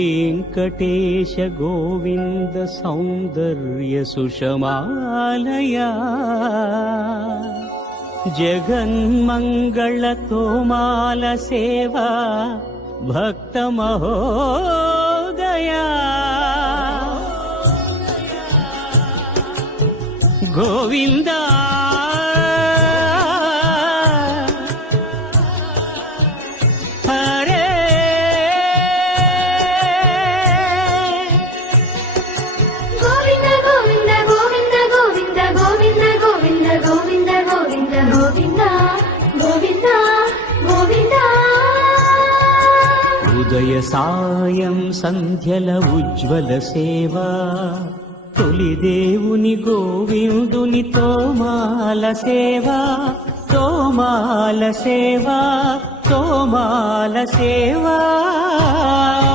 वेङ्कटेश गोविन्द सौन्दर्य सुषमालया जगन्मङ्गल तोमाल सेवा भक्त महोदया गोविन्दा ఉదయ సాయం సంధ్యల ఉజ్వల సేవా తొలి దేవుని గోవిందుని తోమాల సేవా తోమాల సేవా తోమాల సేవా